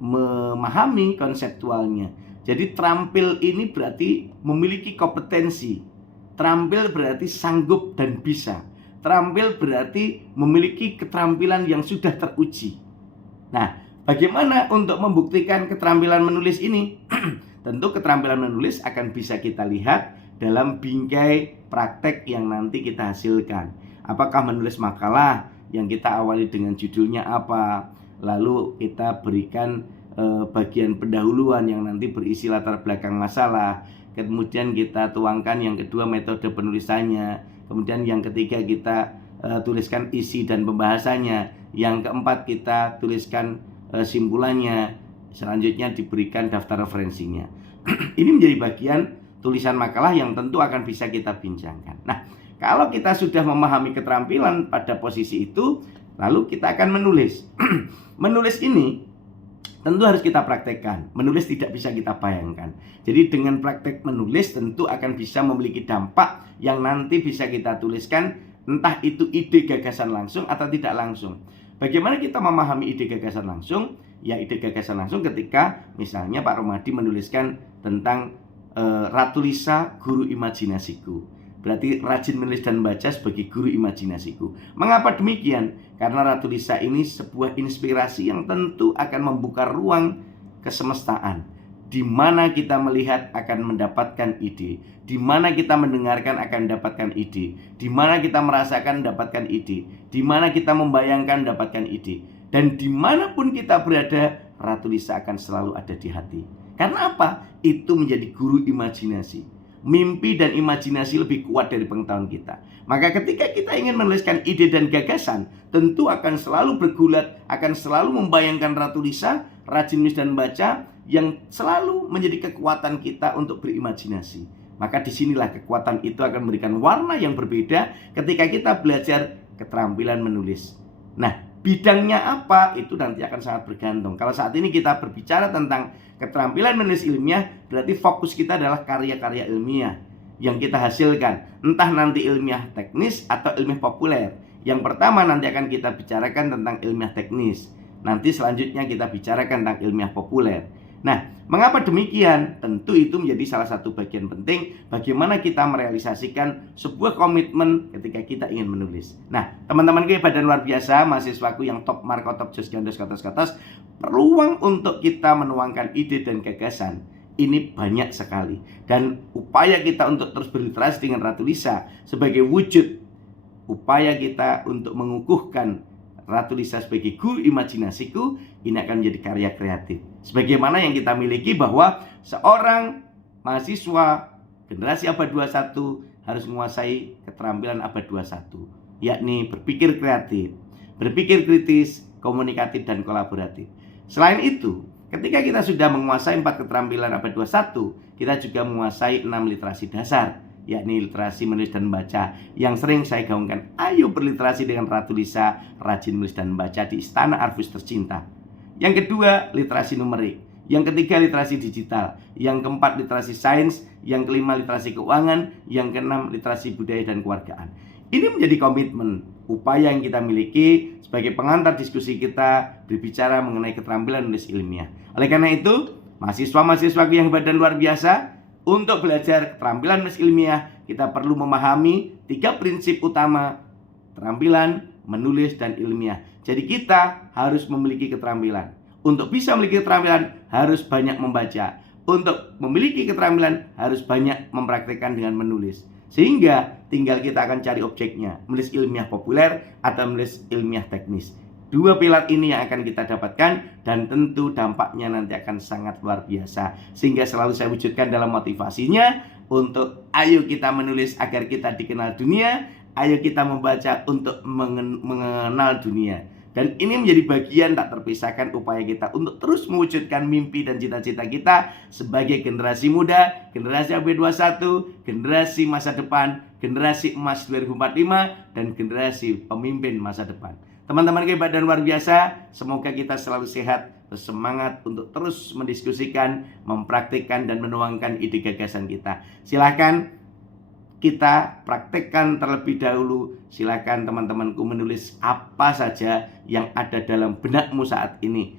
memahami konseptualnya. Jadi terampil ini berarti memiliki kompetensi. Terampil berarti sanggup dan bisa. Terampil berarti memiliki keterampilan yang sudah teruji. Nah, bagaimana untuk membuktikan keterampilan menulis ini? Tentu keterampilan menulis akan bisa kita lihat dalam bingkai praktek yang nanti kita hasilkan. Apakah menulis makalah yang kita awali dengan judulnya apa, lalu kita berikan bagian pendahuluan yang nanti berisi latar belakang masalah, kemudian kita tuangkan yang kedua metode penulisannya, kemudian yang ketiga kita tuliskan isi dan pembahasannya, yang keempat kita tuliskan simpulannya, selanjutnya diberikan daftar referensinya. Ini menjadi bagian tulisan makalah yang tentu akan bisa kita bincangkan. Nah, kalau kita sudah memahami keterampilan pada posisi itu, lalu kita akan menulis. Menulis ini tentu harus kita praktekkan. Menulis tidak bisa kita bayangkan. Jadi dengan praktek menulis tentu akan bisa memiliki dampak yang nanti bisa kita tuliskan, entah itu ide gagasan langsung atau tidak langsung. Bagaimana kita memahami ide gagasan langsung? Ya, ide gagasan langsung ketika misalnya Pak Romadi menuliskan tentang Ratu Lisa, guru imajinasiku. Berarti rajin menulis dan baca sebagai guru imajinasiku. Mengapa demikian? Karena Ratu Lisa ini sebuah inspirasi yang tentu akan membuka ruang kesemestaan, di mana kita melihat akan mendapatkan ide, di mana kita mendengarkan akan mendapatkan ide, di mana kita merasakan mendapatkan ide, di mana kita membayangkan mendapatkan ide, dan dimanapun kita berada, Ratu Lisa akan selalu ada di hati. Karena apa? Itu menjadi guru imajinasi. Mimpi dan imajinasi lebih kuat dari pengetahuan kita. Maka ketika kita ingin menuliskan ide dan gagasan, tentu akan selalu bergulat, akan selalu membayangkan Ratu Lisa, rajin menulis dan baca, yang selalu menjadi kekuatan kita untuk berimajinasi. Maka disinilah kekuatan itu akan memberikan warna yang berbeda ketika kita belajar keterampilan menulis. Nah, bidangnya apa itu nanti akan sangat bergantung. Kalau saat ini kita berbicara tentang keterampilan menulis ilmiah, berarti fokus kita adalah karya-karya ilmiah yang kita hasilkan, entah nanti ilmiah teknis atau ilmiah populer. Yang pertama nanti akan kita bicarakan tentang ilmiah teknis, nanti selanjutnya kita bicarakan tentang ilmiah populer. Nah, mengapa demikian? Tentu itu menjadi salah satu bagian penting bagaimana kita merealisasikan sebuah komitmen ketika kita ingin menulis. Nah, teman-teman badan luar biasa, mahasiswaku yang top marko top jos gandos kotos, peluang untuk kita menuangkan ide dan gagasan ini banyak sekali. Dan upaya kita untuk terus berliterasi dengan Ratu Lisa sebagai wujud upaya kita untuk mengukuhkan Ratu Lisa sebagai guru imajinasiku, ini akan menjadi karya kreatif. Sebagaimana yang kita miliki bahwa seorang mahasiswa generasi abad 21 harus menguasai keterampilan abad 21, yakni berpikir kreatif, berpikir kritis, komunikatif, dan kolaboratif. Selain itu, ketika kita sudah menguasai 4 keterampilan abad 21, kita juga menguasai 6 literasi dasar, yakni literasi menulis dan membaca, yang sering saya gaungkan. Ayo berliterasi dengan Ratu Lisa, rajin menulis dan membaca di Istana Arfus tercinta. Yang kedua, literasi numerik. Yang ketiga, literasi digital. Yang keempat, literasi sains. Yang kelima, literasi keuangan. Yang keenam, literasi budaya dan kewargaan. Ini menjadi komitmen, upaya yang kita miliki sebagai pengantar diskusi kita berbicara mengenai keterampilan menulis ilmiah. Oleh karena itu, mahasiswa-mahasiswa yang badan luar biasa, untuk belajar keterampilan menulis ilmiah, kita perlu memahami 3 prinsip utama keterampilan menulis dan ilmiah. Jadi kita harus memiliki keterampilan. Untuk bisa memiliki keterampilan harus banyak membaca. Untuk memiliki keterampilan harus banyak mempraktikkan dengan menulis. Sehingga tinggal kita akan cari objeknya, menulis ilmiah populer atau menulis ilmiah teknis. 2 pilar ini yang akan kita dapatkan, dan tentu dampaknya nanti akan sangat luar biasa. Sehingga selalu saya wujudkan dalam motivasinya untuk ayo kita menulis agar kita dikenal dunia, ayo kita membaca untuk mengenal dunia. Dan ini menjadi bagian tak terpisahkan upaya kita untuk terus mewujudkan mimpi dan cita-cita kita sebagai generasi muda, generasi abad 21, generasi masa depan, generasi emas 2045, dan generasi pemimpin masa depan. Teman-teman hebat dan luar biasa, semoga kita selalu sehat, bersemangat untuk terus mendiskusikan, mempraktikkan, dan menuangkan ide gagasan kita. Silahkan kita praktekkan terlebih dahulu. Silakan teman-temanku menulis apa saja yang ada dalam benakmu saat ini.